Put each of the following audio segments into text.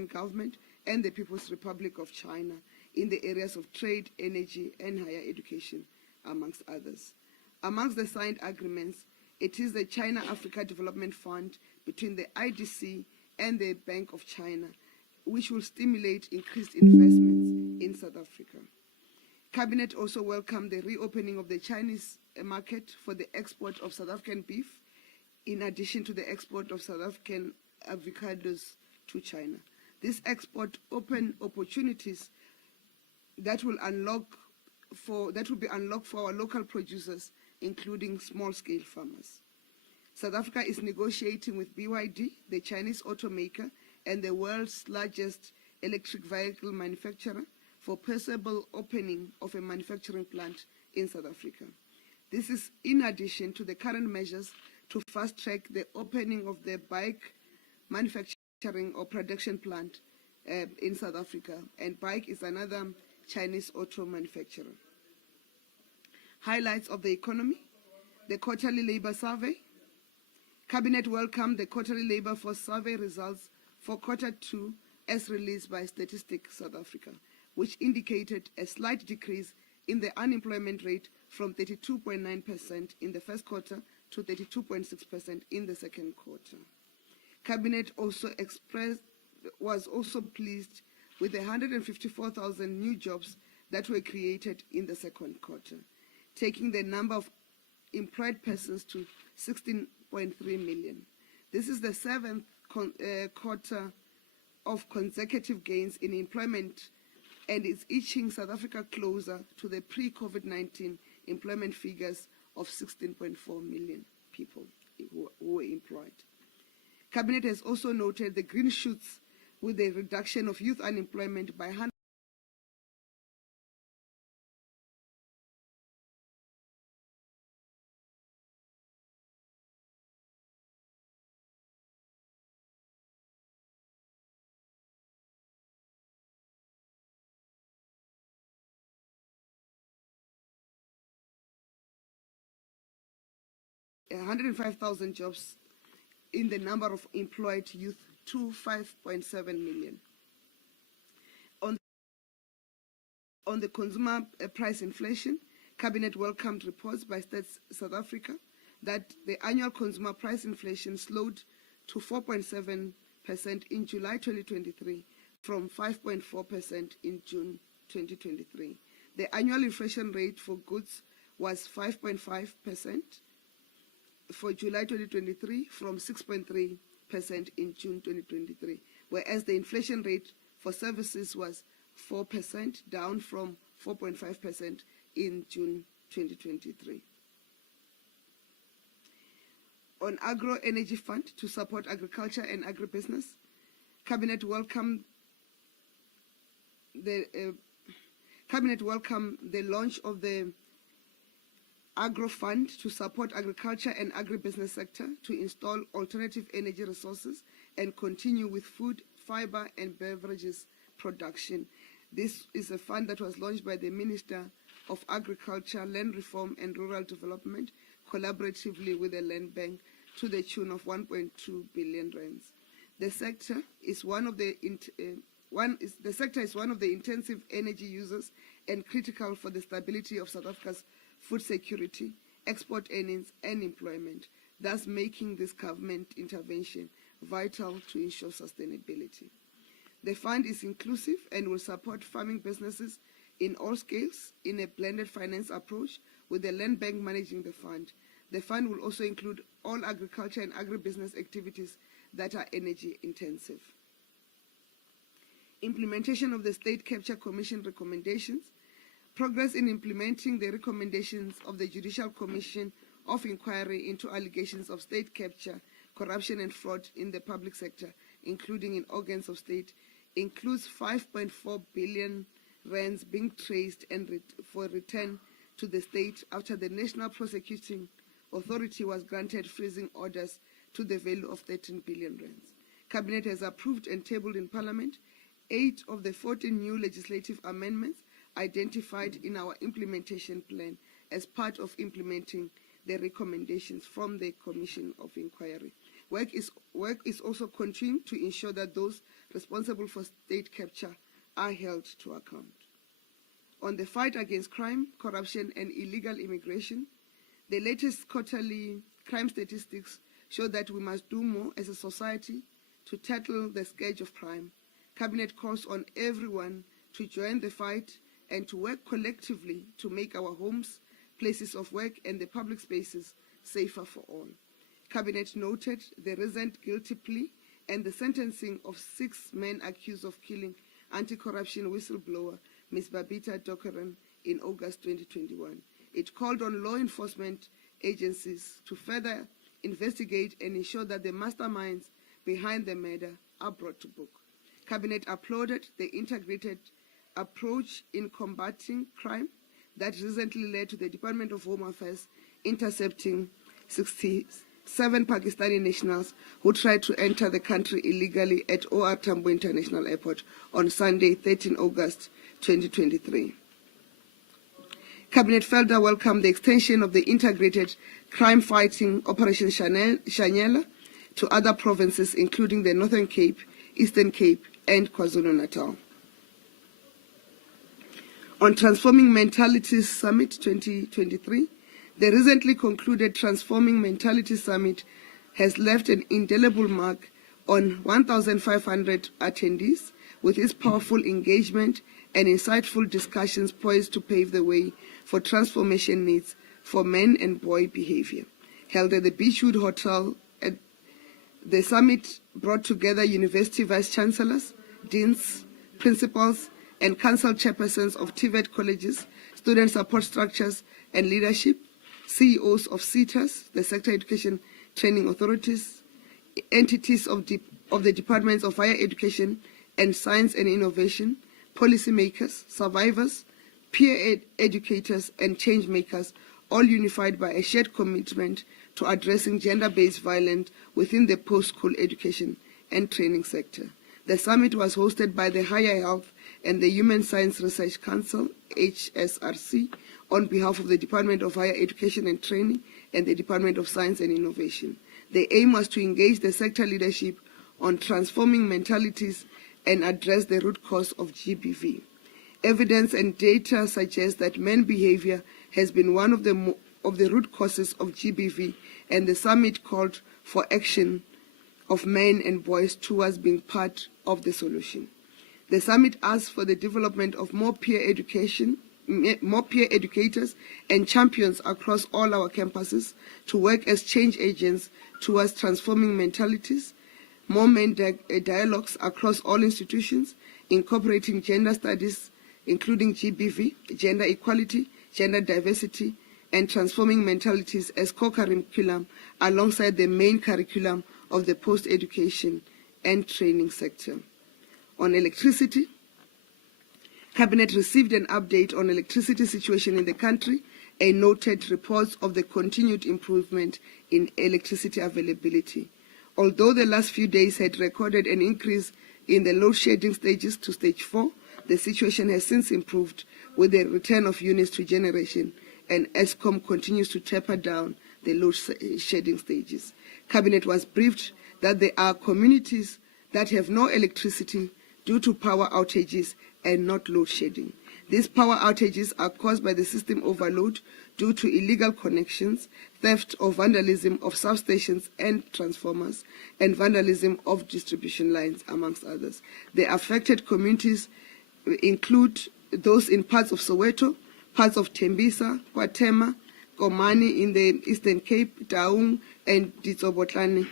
government and the People's Republic of China in the areas of trade, energy, and higher education, amongst others. Amongst the signed agreements, it is the China-Africa Development Fund between the IDC and the Bank of China, which will stimulate increased investments in South Africa. Cabinet also welcomed the reopening of the Chinese market for the export of South African beef, in addition to the export of South African avocados to China. This export open opportunities that will be unlocked for our local producers, including small-scale farmers. South Africa is negotiating with BYD, the Chinese automaker and the world's largest electric vehicle manufacturer, for possible opening of a manufacturing plant in South Africa. This is in addition to the current measures to fast-track the opening of the bike manufacturing or production plant in South Africa, and bike is another Chinese auto manufacturer. Highlights of the economy: the quarterly labor survey. Cabinet welcomed the quarterly labor force survey results for Q2 as released by Statistics South Africa, which indicated a slight decrease in the unemployment rate from 32.9% in the first quarter to 32.6% in the second quarter. Cabinet was also pleased with the 154,000 new jobs that were created in the second quarter, taking the number of employed persons to 16.3 million. This is the seventh quarter of consecutive gains in employment and is inching South Africa closer to the pre-COVID-19 employment figures of 16.4 million people who were employed. Cabinet has also noted the green shoots with the reduction of youth unemployment by 105,000 jobs in the number of employed youth to 5.7 million. On the consumer price inflation, Cabinet welcomed reports by Stats South Africa that the annual consumer price inflation slowed to 4.7% in July 2023 from 5.4% in June 2023. The annual inflation rate for goods was 5.5% for July 2023 from 6.3% in June 2023, whereas the inflation rate for services was 4%, down from 4.5% in June 2023. On agro-energy fund to support agriculture and agribusiness, Cabinet welcomed the launch of the Agro Fund to support agriculture and agribusiness sector to install alternative energy resources and continue with food, fiber, and beverages production. This is a fund that was launched by the Minister of Agriculture, Land Reform and Rural Development, collaboratively with the Land Bank, to the tune of 1.2 billion rands. The sector is one of the intensive energy users and critical for the stability of South Africa's food security, export earnings, and employment, thus making this government intervention vital to ensure sustainability. The fund is inclusive and will support farming businesses in all scales in a blended finance approach, with the Land Bank managing the fund. The fund will also include all agriculture and agribusiness activities that are energy intensive. Implementation of the State Capture Commission recommendations. Progress in implementing the recommendations of the Judicial Commission of Inquiry into allegations of state capture, corruption and fraud in the public sector, including in organs of state, includes 5.4 billion rands being traced and for return to the state after the National Prosecuting Authority was granted freezing orders to the value of 13 billion rands. Cabinet has approved and tabled in Parliament 8 of the 14 new legislative amendments identified in our implementation plan as part of implementing the recommendations from the Commission of Inquiry. Work is also continuing to ensure that those responsible for state capture are held to account. On the fight against crime, corruption, and illegal immigration, the latest quarterly crime statistics show that we must do more as a society to tackle the scourge of crime. Cabinet calls on everyone to join the fight and to work collectively to make our homes, places of work, and the public spaces safer for all. Cabinet noted the recent guilty plea and the sentencing of 6 men accused of killing anti-corruption whistleblower Ms. Babita Dokaran in August 2021. It called on law enforcement agencies to further investigate and ensure that the masterminds behind the murder are brought to book. Cabinet applauded the integrated approach in combating crime that recently led to the Department of Home Affairs intercepting 67 Pakistani nationals who tried to enter the country illegally at OR Tambo International Airport on Sunday, 13 August 2023. Cabinet further welcomed the extension of the integrated crime-fighting Operation Shanyela to other provinces, including the Northern Cape, Eastern Cape, and KwaZulu-Natal. On Transforming Mentalities Summit 2023, the recently concluded Transforming Mentalities Summit has left an indelible mark on 1,500 attendees, with its powerful engagement and insightful discussions poised to pave the way for transformation needs for men and boy behavior. Held at the Beachwood Hotel, the summit brought together university vice-chancellors, deans, principals, and council chairpersons of TVET colleges, student support structures and leadership, CEOs of SETAs, the Sector Education Training Authorities, entities of the Departments of Higher Education and Science and Innovation, policymakers, survivors, peer educators, and change makers, all unified by a shared commitment to addressing gender-based violence within the post-school education and training sector. The summit was hosted by the Higher Health and the Human Science Research Council, HSRC, on behalf of the Department of Higher Education and Training and the Department of Science and Innovation. The aim was to engage the sector leadership on transforming mentalities and address the root cause of GBV. Evidence and data suggest that men behavior has been one of the root causes of GBV, and the summit called for action of men and boys towards being part of the solution. The summit asked for the development of more peer educators and champions across all our campuses to work as change agents towards transforming mentalities, more men dialogues across all institutions, incorporating gender studies, including GBV, gender equality, gender diversity, and transforming mentalities as co-curriculum alongside the main curriculum of the post-education and training sector. On electricity, Cabinet received an update on electricity situation in the country and noted reports of the continued improvement in electricity availability. Although the last few days had recorded an increase in the load shedding stages to stage 4, the situation has since improved with the return of units to generation, and ESCOM continues to taper down the load shedding stages. Cabinet was briefed that there are communities that have no electricity due to power outages and not load shedding. These power outages are caused by the system overload due to illegal connections, theft or vandalism of substations and transformers, and vandalism of distribution lines, amongst others. The affected communities include those in parts of Soweto, parts of Tembisa, KwaThema, Komani in the Eastern Cape, Taung, and Ditsobotla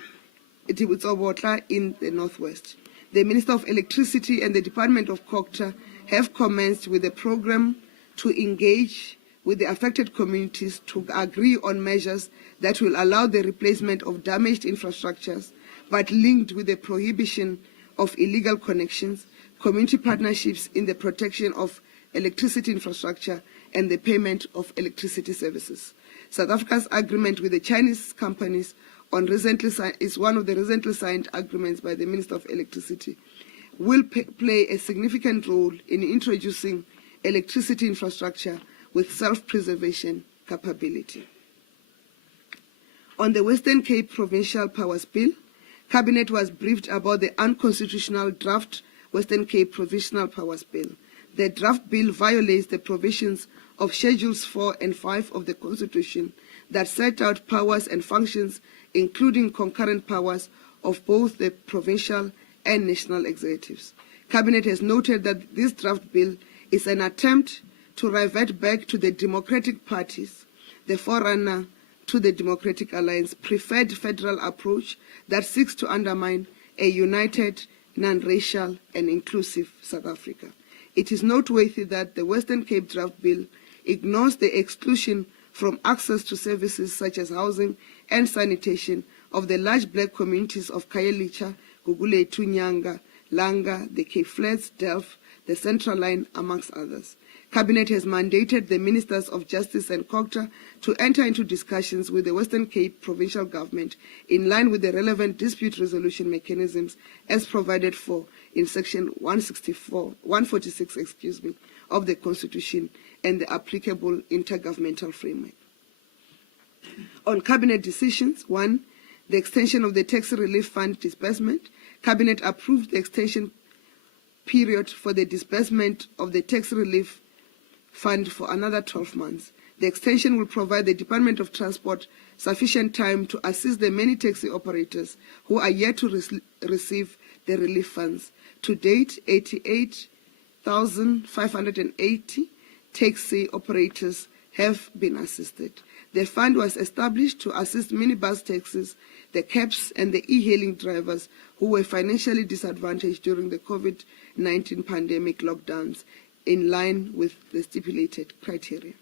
in the Northwest. The Minister of Electricity and the Department of Culture have commenced with a program to engage with the affected communities to agree on measures that will allow the replacement of damaged infrastructures, but linked with the prohibition of illegal connections, community partnerships in the protection of electricity infrastructure, and the payment of electricity services. South Africa's agreement with the Chinese companies is one of the recently signed agreements by the Minister of Electricity, will play a significant role in introducing electricity infrastructure with self-preservation capability. On the Western Cape Provincial Powers Bill, Cabinet was briefed about the unconstitutional draft Western Cape Provisional Powers Bill. The draft bill violates the provisions of Schedules 4 and 5 of the Constitution that set out powers and functions, including concurrent powers of both the provincial and national executives. Cabinet has noted that this draft bill is an attempt to revert back to the democratic parties, the forerunner to the Democratic Alliance preferred federal approach that seeks to undermine a united, non-racial and inclusive South Africa. It is noteworthy that the Western Cape Draft Bill ignores the exclusion from access to services such as housing and sanitation of the large black communities of Khayelitsha, Gugulethu, Nyanga, Langa, the Cape Flats, Delft, the Central Line, amongst others. Cabinet has mandated the Ministers of Justice and COGTA to enter into discussions with the Western Cape Provincial Government in line with the relevant dispute resolution mechanisms as provided for in Section 146 of the Constitution and the applicable intergovernmental framework. On Cabinet decisions, 1. The extension of the Tax Relief Fund disbursement. Cabinet approved the extension period for the disbursement of the Tax Relief Fund for another 12 months. The extension will provide the Department of Transport sufficient time to assist the many taxi operators who are yet to receive the relief funds. To date, 88,580 taxi operators have been assisted. The fund was established to assist minibus taxis, the cabs, and the e-hailing drivers who were financially disadvantaged during the COVID-19 pandemic lockdowns, in line with the stipulated criteria.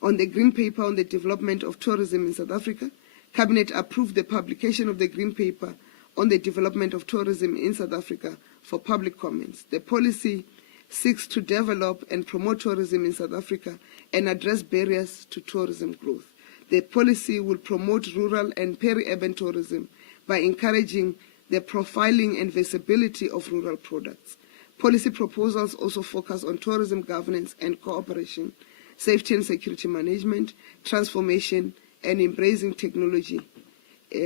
On the Green Paper on the development of tourism in South Africa, Cabinet approved the publication of the Green Paper on the development of tourism in South Africa for public comments. The policy seeks to develop and promote tourism in South Africa and address barriers to tourism growth. The policy will promote rural and peri-urban tourism by encouraging the profiling and visibility of rural products. Policy proposals also focus on tourism governance and cooperation, safety and security management, transformation, and embracing technology,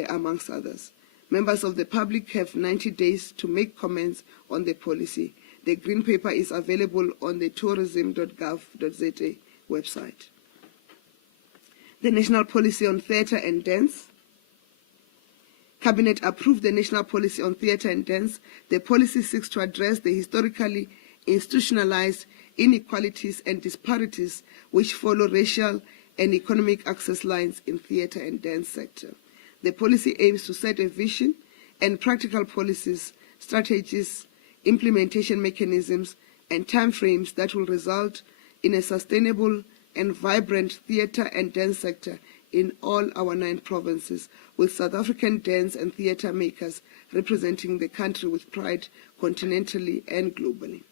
amongst others. Members of the public have 90 days to make comments on the policy. The Green Paper is available on the tourism.gov.za website. The National Policy on Theatre and Dance. Cabinet approved the National Policy on Theatre and Dance. The policy seeks to address the historically institutionalized inequalities and disparities which follow racial and economic access lines in theatre and dance sector. The policy aims to set a vision and practical policies, strategies, implementation mechanisms, and timeframes that will result in a sustainable and vibrant theatre and dance sector in all our 9 provinces, with South African dance and theatre makers representing the country with pride continentally and globally.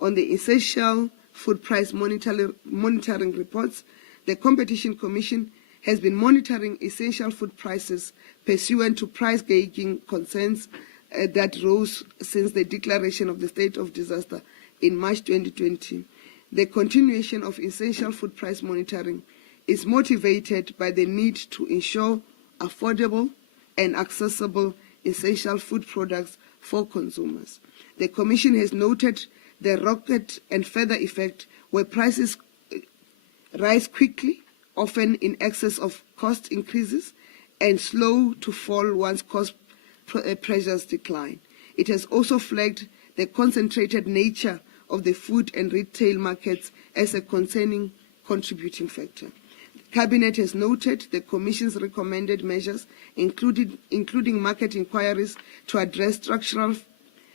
On the essential food price monitoring reports, the Competition Commission has been monitoring essential food prices pursuant to price gauging concerns that rose since the declaration of the state of disaster in March 2020. The continuation of essential food price monitoring is motivated by the need to ensure affordable and accessible essential food products for consumers. The Commission has noted the rocket and feather effect where prices rise quickly, often in excess of cost increases, and slow to fall once cost pressures decline. It has also flagged the concentrated nature of the food and retail markets as a concerning contributing factor. Cabinet has noted the Commission's recommended measures, including market inquiries to address structural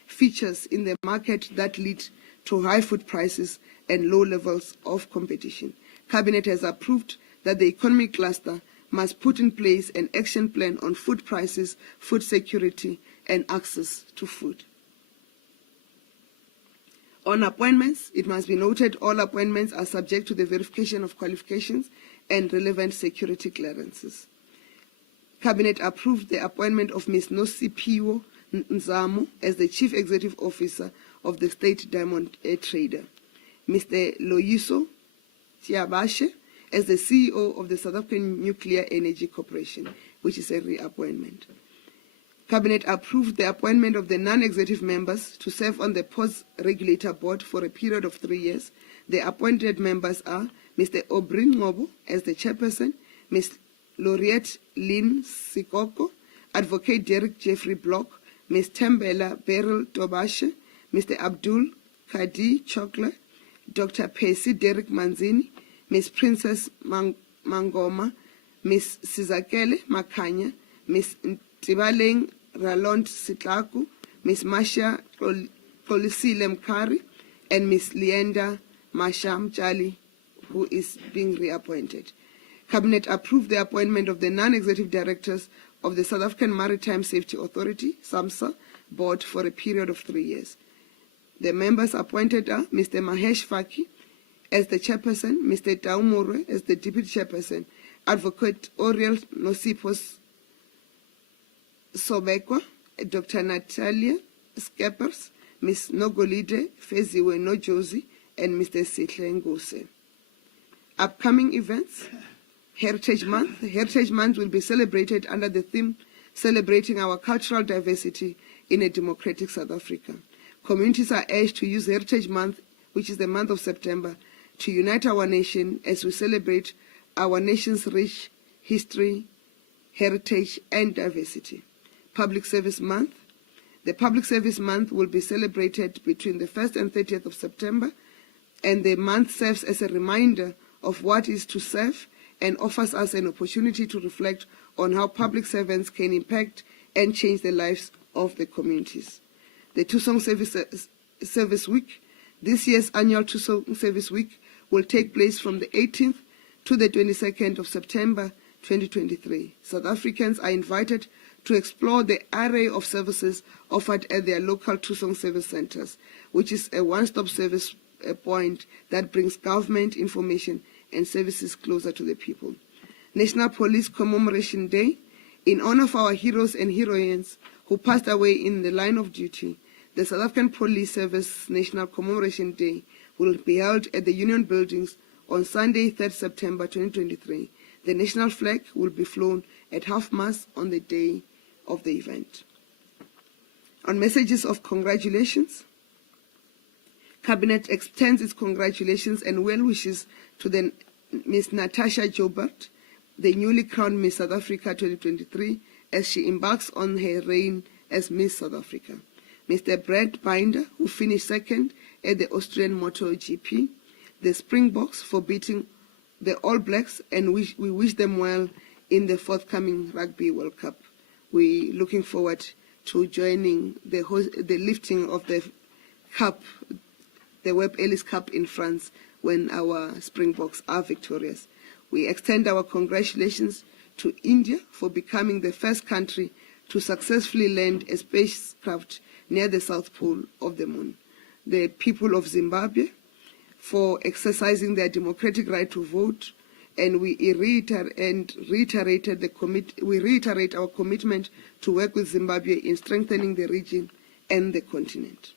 features in the market that lead to high food prices and low levels of competition. Cabinet has approved that the economic cluster must put in place an action plan on food prices, food security, and access to food. On appointments, it must be noted all appointments are subject to the verification of qualifications and relevant security clearances. Cabinet approved the appointment of Ms. Nosiphiwe Nzamo as the Chief Executive Officer of the State Diamond Trader, Mr. Loyiso Tiabashe as the CEO of the South African Nuclear Energy Corporation, which is a reappointment. Cabinet approved the appointment of the non-executive members to serve on the Ports Regulator Board for a period of 3 years. The appointed members are Mr. Obrin Ngobo as the chairperson, Ms. Laureate Lynn Sikoko, Advocate Derek Jeffrey Block, Ms. Tembela Beryl Tobashe, Mr. Abdul Kadi Chokle, Dr. Percy Derek Manzini, Ms. Princess Mangoma, Ms. Sizakele Makanya, Ms. Tibaleng Ralond Sitlaku, Ms. Masha Kolisile Mkari, and Ms. Leenda Masha Mchali, who is being reappointed. Cabinet approved the appointment of the non-executive directors of the South African Maritime Safety Authority, SAMSA, board for a period of 3 years. The members appointed are Mr. Mahesh Faki as the chairperson, Mr. Taumure as the deputy chairperson, Advocate Oriel Nosipos Sobekwa, Dr. Natalia Skeppers, Ms. Nogolide Feziwe Nojozi, and Mr. Sihle Ngose. Upcoming events: Heritage Month. Heritage Month will be celebrated under the theme Celebrating Our Cultural Diversity in a Democratic South Africa. Communities are urged to use Heritage Month, which is the month of September, to unite our nation as we celebrate our nation's rich history, heritage, and diversity. Public Service Month. The Public Service Month will be celebrated between the 1st and 30th of September, and the month serves as a reminder of what is to serve and offers us an opportunity to reflect on how public servants can impact and change the lives of the communities. The Tusong Service Week. This year's annual Tusong Service Week will take place from the 18th to the 22nd of September 2023. South Africans are invited to explore the array of services offered at their local Tusong service centers, which is a one-stop service point that brings government information and services closer to the people. National Police Commemoration Day. In honor of our heroes and heroines who passed away in the line of duty, the South African Police Service National Commemoration Day will be held at the Union Buildings on Sunday, 3rd September 2023. The national flag will be flown at half-mast on the day of the event. On messages of congratulations, Cabinet extends its congratulations and well wishes to Ms. Natasha Joubert, the newly crowned Miss South Africa 2023, as she embarks on her reign as Miss South Africa. Mr. Brad Binder, who finished second at the Austrian MotoGP, the Springboks for beating the All Blacks, and we wish them well in the forthcoming Rugby World Cup. We're looking forward to joining the lifting of the cup, the Webb Ellis Cup in France, when our Springboks are victorious. We extend our congratulations to India for becoming the first country to successfully land a spacecraft near the South Pole of the Moon. The people of Zimbabwe for exercising their democratic right to vote, and we reiterate our commitment to work with Zimbabwe in strengthening the region and the continent.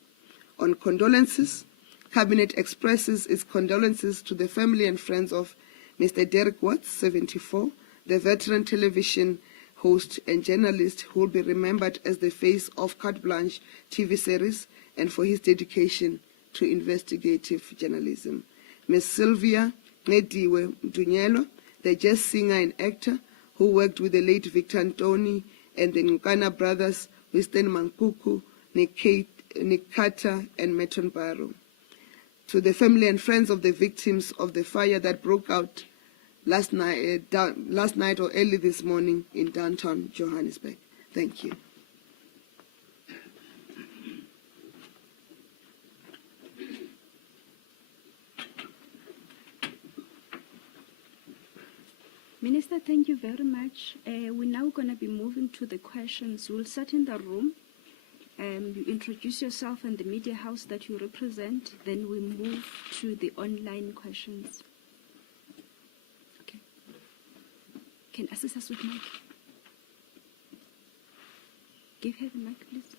On condolences, Cabinet expresses its condolences to the family and friends of Mr. Derek Watts, 74, the veteran television host and journalist who will be remembered as the face of Carte Blanche TV series, and for his dedication to investigative journalism. Ms. Sylvia Ngediwe Mdunyelo, the jazz singer and actor who worked with the late Victor Ntoni and the Nkana brothers, Winston Mankuku, Nick Carter, and Meton Barrow. To the family and friends of the victims of the fire that broke out last night or early this morning in downtown Johannesburg. Thank you. Minister, thank you very much. We're now going to be moving to the questions. We'll sit in the room. You introduce yourself and the media house that you represent. Then we move to the online questions. Okay. Can assist us with mic? Give her the mic, please.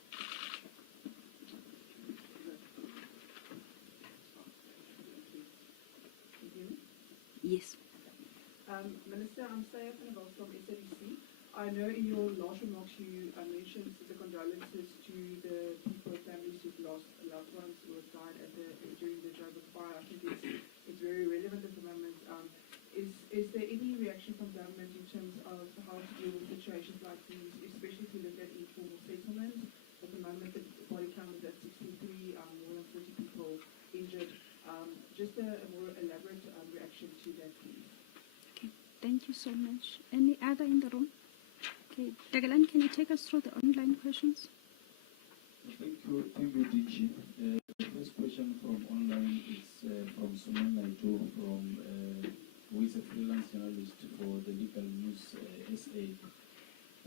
Yes. Minister, I'm Saya from SABC. I know in your last remarks you mentioned the condolences to the people, families who've lost loved ones who have died during the Joburg fire. I think it's very relevant at the moment. Is there any reaction from government in terms of how to deal with situations like these, especially if you look at informal settlements? At the moment, the body count is at 63, more than 40 people injured. Just a more elaborate reaction to that, please. Okay, thank you so much. Any other in the room? Okay, Dagalan, can you take us through the online questions? Thank you, DG. The first question from online is from Suman Naidu, who is a freelance journalist for the Legal News SA.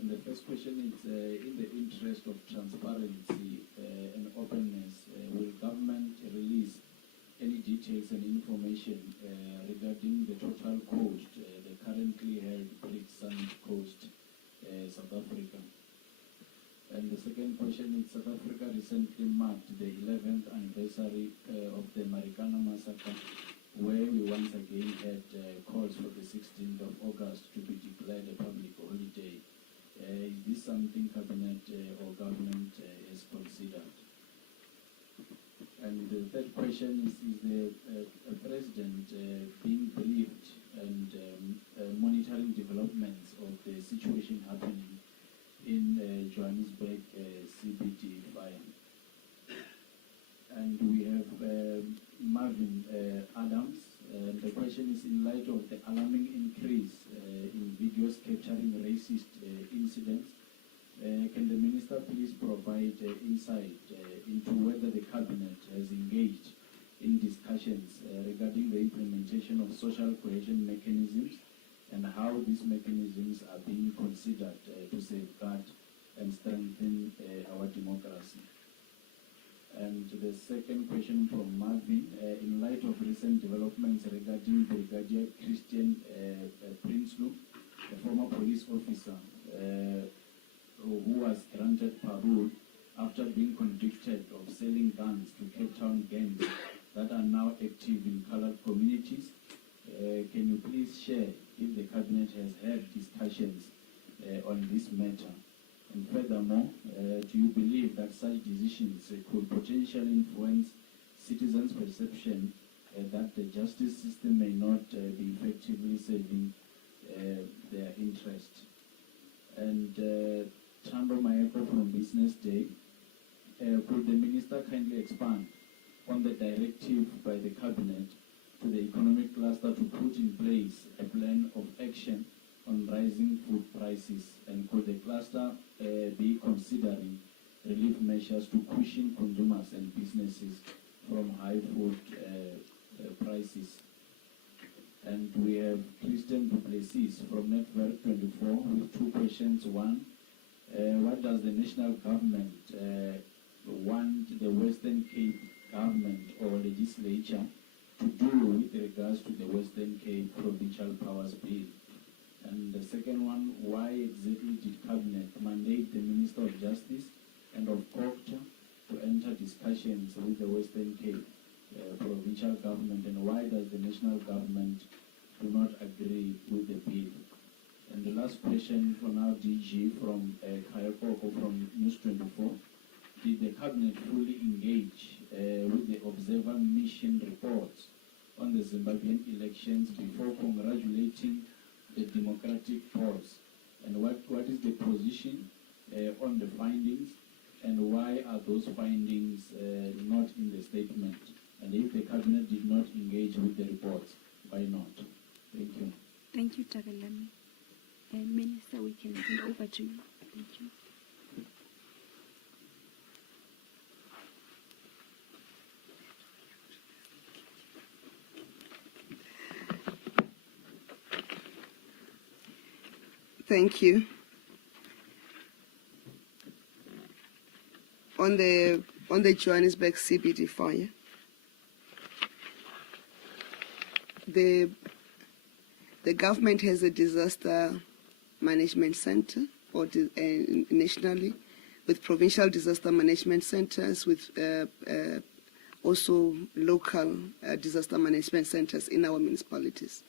And the first question is, in the interest of transparency and openness, will government release any details and information regarding the total cost, the currently held BRICS Summit cost, South Africa? And the second question is, South Africa recently marked the 11th anniversary of the Marikana massacre, where we once again had calls for the 16th of August to be declared a public holiday. Is this something Cabinet or government has considered? And the third question is the President being briefed and monitoring developments of the situation happening in Johannesburg CBD fire? And we have Marvin Adams. The question is, in light of the alarming increase in videos capturing racist incidents, can the Minister please provide insight into whether the Cabinet has engaged in discussions regarding the implementation of social cohesion mechanisms and how these mechanisms are being considered to safeguard and strengthen our democracy? And the second question from Marvin, in light of recent developments regarding Brigadier Christian Prinsloo, a former police officer who was granted parole after being convicted of selling guns to Cape Town gangs that are now active in colored communities, can you please share if the Cabinet has had discussions on this matter? And furthermore, do you believe that such decisions could potentially influence citizens' perception that the justice system may not be effectively serving their interest? And Thando Mayeko from Business Day, could the Minister kindly expand on the directive by the Cabinet to the economic cluster to put in place a plan of action on rising food prices, and could the cluster be considering relief measures to cushion consumers and businesses from high food prices? And we have Christian Duplessis from Network 24 with two questions. One, what does the national government want the Western Cape government or legislature to do with regards to the Western Cape Provincial Powers Bill? And the second one, why exactly did Cabinet mandate the Minister of Justice and of Culture to enter discussions with the Western Cape Provincial government, and why does the national government do not agree with the bill? And the last question for now, DG, from Kayakoko from News 24. Did the Cabinet fully engage with the observer mission reports on the Zimbabwean elections before congratulating the democratic pause? And what is the position on the findings, and why are those findings not in the statement? And if the Cabinet did not engage with the reports, why not? Thank you. Thank you, Tagalami. Minister, we can hand over to you. Thank you. Thank you. On the Johannesburg CBD fire, the government has a disaster management center, or nationally, with provincial disaster management centers, with also local disaster management centers in our municipalities.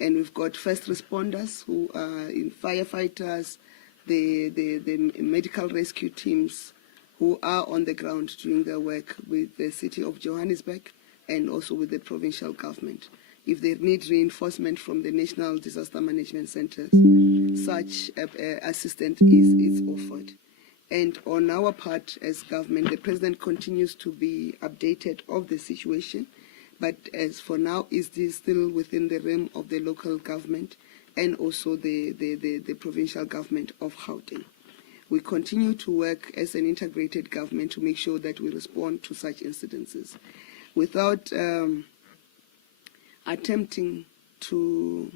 And we've got first responders who are in firefighters, the medical rescue teams who are on the ground doing their work with the city of Johannesburg and also with the provincial government. If they need reinforcement from the National Disaster Management Centers, such assistance is offered. And on our part as government, the President continues to be updated of the situation, but as for now, is this still within the realm of the local government and also the provincial government of Gauteng. We continue to work as an integrated government to make sure that we respond to such incidences without attempting to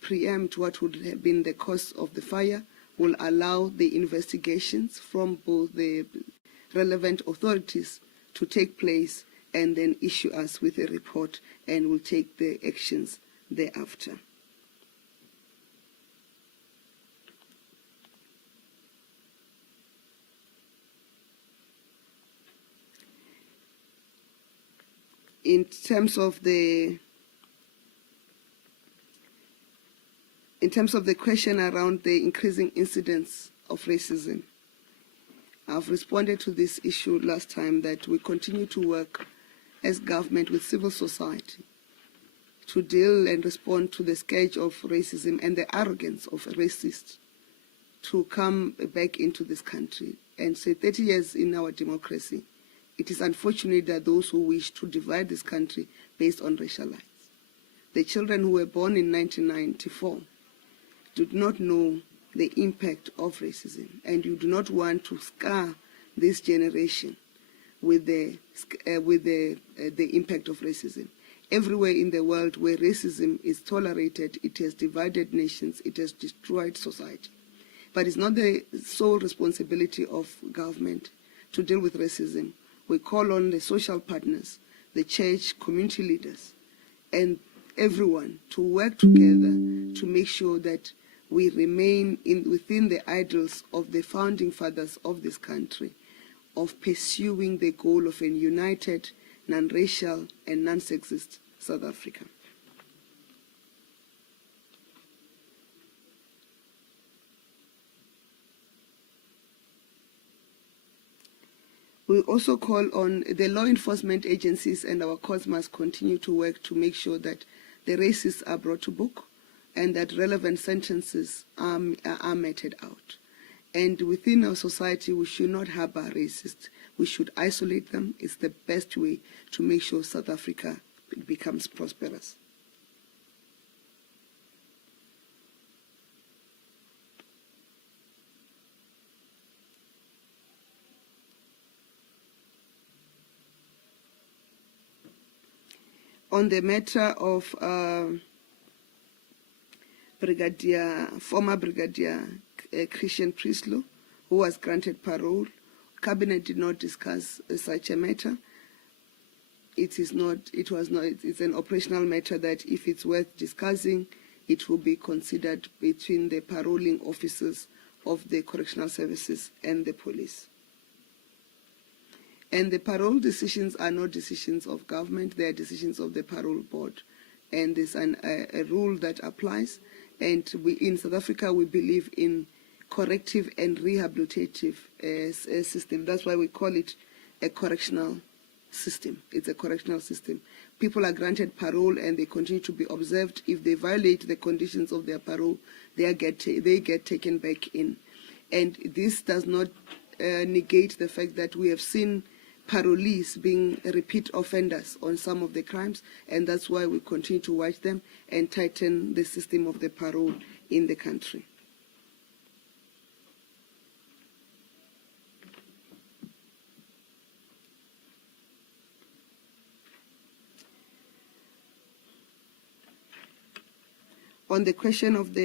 preempt what would have been the cause of the fire. Will allow the investigations from both the relevant authorities to take place and then issue us with a report, and we'll take the actions thereafter. In terms of the question around the increasing incidence of racism, I've responded to this issue last time that we continue to work as government with civil society to deal and respond to the scourge of racism and the arrogance of racists to come back into this country. And say 30 years in our democracy, it is unfortunate that those who wish to divide this country based on racial lines. The children who were born in 1994 do not know the impact of racism, and you do not want to scar this generation with the impact of racism. Everywhere in the world where racism is tolerated, it has divided nations, it has destroyed society. But it's not the sole responsibility of government to deal with racism. We call on the social partners, the church, community leaders, and everyone to work together to make sure that we remain within the ideals of the founding fathers of this country, of pursuing the goal of a united, non-racial, and non-sexist South Africa. We also call on the law enforcement agencies and our courts must continue to work to make sure that the racists are brought to book and that relevant sentences are meted out. And within our society, we should not harbor racists. We should isolate them. It's the best way to make sure South Africa becomes prosperous. On the matter of former Brigadier Christian Prinsloo, who was granted parole, Cabinet did not discuss such a matter. It's an operational matter that if it's worth discussing, it will be considered between the paroling officers of the correctional services and the police. And the parole decisions are not decisions of government, they are decisions of the parole board. And there's a rule that applies. And in South Africa, we believe in corrective and rehabilitative system. That's why we call it a correctional system. It's a correctional system. People are granted parole and they continue to be observed. If they violate the conditions of their parole, they get taken back in. And this does not negate the fact that we have seen parolees being repeat offenders on some of the crimes, and that's why we continue to watch them and tighten the system of the parole in the country. On the question of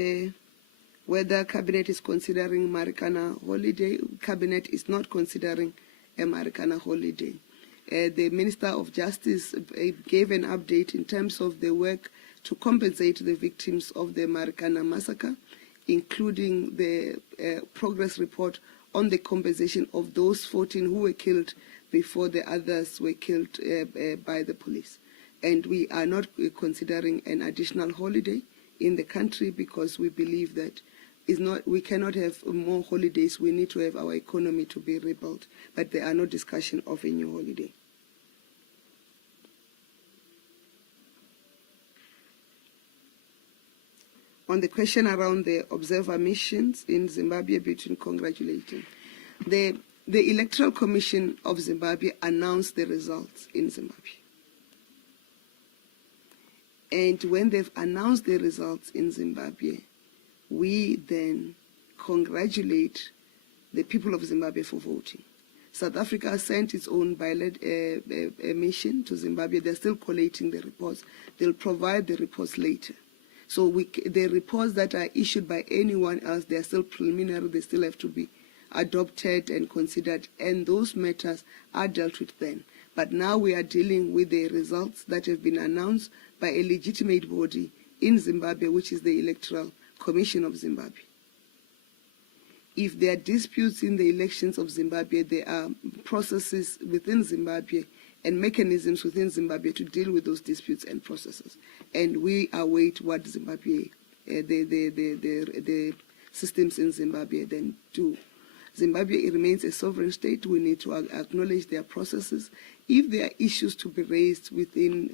whether Cabinet is considering Marikana holiday, Cabinet is not considering a Marikana holiday. The Minister of Justice gave an update in terms of the work to compensate the victims of the Marikana massacre, including the progress report on the compensation of those 14 who were killed before the others were killed by the police. And we are not considering an additional holiday in the country because we believe that we cannot have more holidays. We need to have our economy to be rebuilt. But there are no discussion of a new holiday. On the question around the observer missions in Zimbabwe, between congratulations. The Electoral Commission of Zimbabwe announced the results in Zimbabwe. And when they've announced the results in Zimbabwe, we then congratulate the people of Zimbabwe for voting. South Africa sent its own mission to Zimbabwe. They're still collating the reports. They'll provide the reports later. So the reports that are issued by anyone else, they're still preliminary. They still have to be adopted and considered. And those matters are dealt with then. But now we are dealing with the results that have been announced by a legitimate body in Zimbabwe, which is the Electoral Commission of Zimbabwe. If there are disputes in the elections of Zimbabwe, there are processes within Zimbabwe and mechanisms within Zimbabwe to deal with those disputes and processes. And we await what Zimbabwe, the systems in Zimbabwe then do. Zimbabwe remains a sovereign state. We need to acknowledge their processes. If there are issues to be raised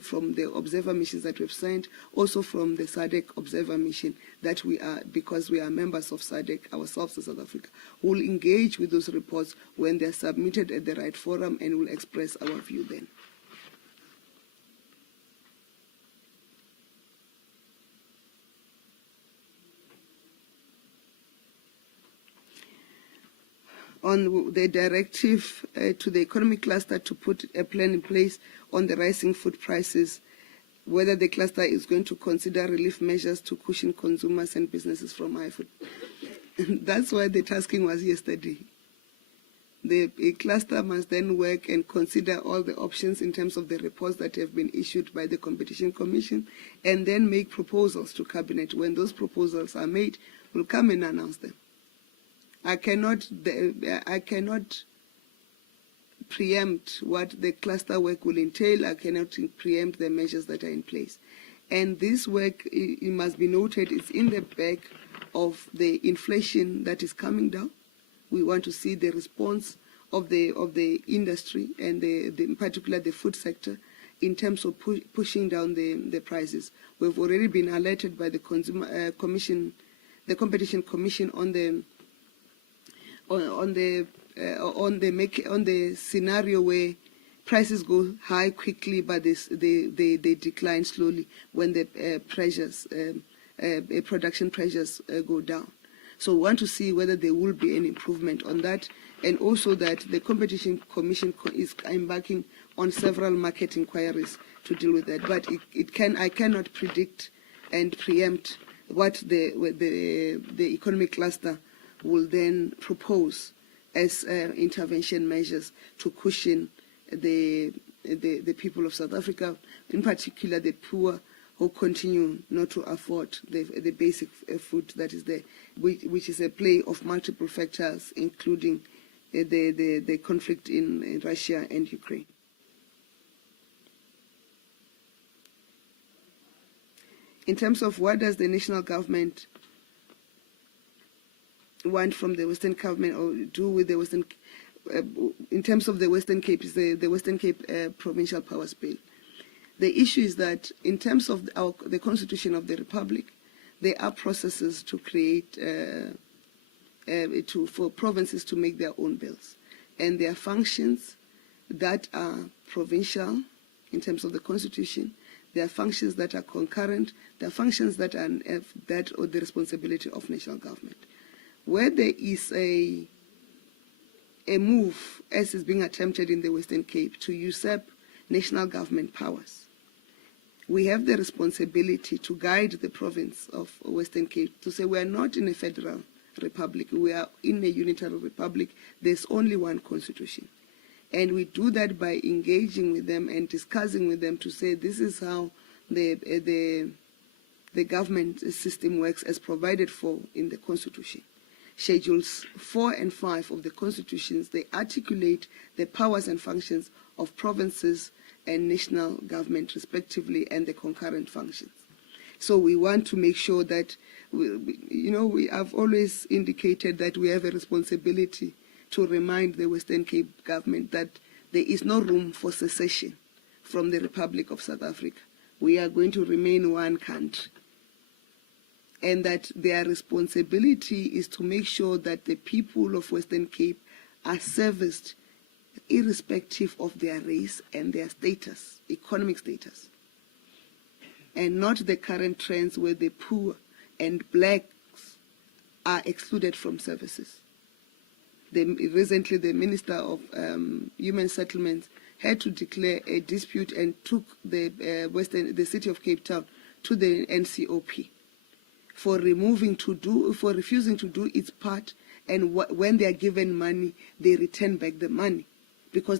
from the observer missions that we've sent, also from the SADC observer mission that we are, because we are members of SADC ourselves in South Africa, we'll engage with those reports when they're submitted at the right forum and we'll express our view then. On the directive to the economic cluster to put a plan in place on the rising food prices, whether the cluster is going to consider relief measures to cushion consumers and businesses from high food. That's why the tasking was yesterday. The cluster must then work and consider all the options in terms of the reports that have been issued by the Competition Commission and then make proposals to Cabinet. When those proposals are made, we'll come and announce them. I cannot preempt what the cluster work will entail. I cannot preempt the measures that are in place. And this work, it must be noted, is in the back of the inflation that is coming down. We want to see the response of the industry and in particular the food sector in terms of pushing down the prices. We've already been alerted by the Competition Commission on the scenario where prices go high quickly, but they decline slowly when the production pressures go down. So we want to see whether there will be an improvement on that, and also that the Competition Commission is embarking on several market inquiries to deal with that. But I cannot predict and preempt what the economic cluster will then propose as intervention measures to cushion the people of South Africa, in particular the poor who continue not to afford the basic food that is there, which is a play of multiple factors, including the conflict in Russia and Ukraine. In terms of what does the national government want from the Western government or do with the Western, in terms of the Western Cape, is the Western Cape Provincial Powers Bill. The issue is that in terms of the Constitution of the Republic, there are processes to create, for provinces to make their own bills. And there are functions that are provincial in terms of the Constitution. There are functions that are concurrent. There are functions that are that or the responsibility of national government. Where there is a move, as is being attempted in the Western Cape, to usurp national government powers, we have the responsibility to guide the province of Western Cape to say we are not in a federal republic, we are in a unitary republic, there's only one constitution. And we do that by engaging with them and discussing with them to say this is how the government system works as provided for in the Constitution. Schedules 4 and 5 of the constitutions, they articulate the powers and functions of provinces and national government respectively, and the concurrent functions. So we want to make sure that, we have always indicated that we have a responsibility to remind the Western Cape government that there is no room for secession from the Republic of South Africa. We are going to remain one country. And that their responsibility is to make sure that the people of Western Cape are serviced irrespective of their race and their status, economic status. And not the current trends where the poor and blacks are excluded from services. Recently, the Minister of Human Settlements had to declare a dispute and took the city of Cape Town to the NCOP for refusing to do its part, and when they are given money, they return back the money because they